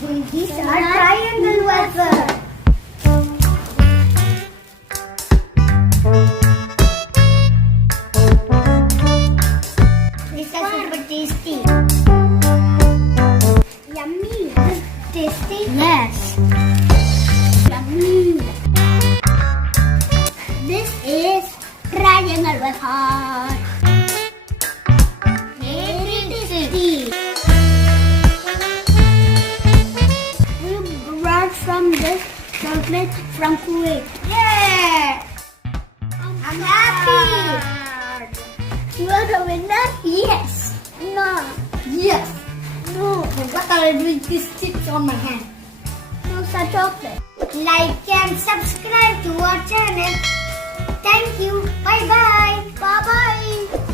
These are triangle wafer. This is super tasty. Yummy. This tasty? Yes. Yummy. This is triangle wafer. Very tasty. We brought from this chocolate from Kuwait. Yeah. I'm happy. You are the winner? Yes. No. Yes. No. What are I doing with these chips on my hand? No, such chocolate. Like and subscribe to our channel. Thank you. Bye bye. Bye bye.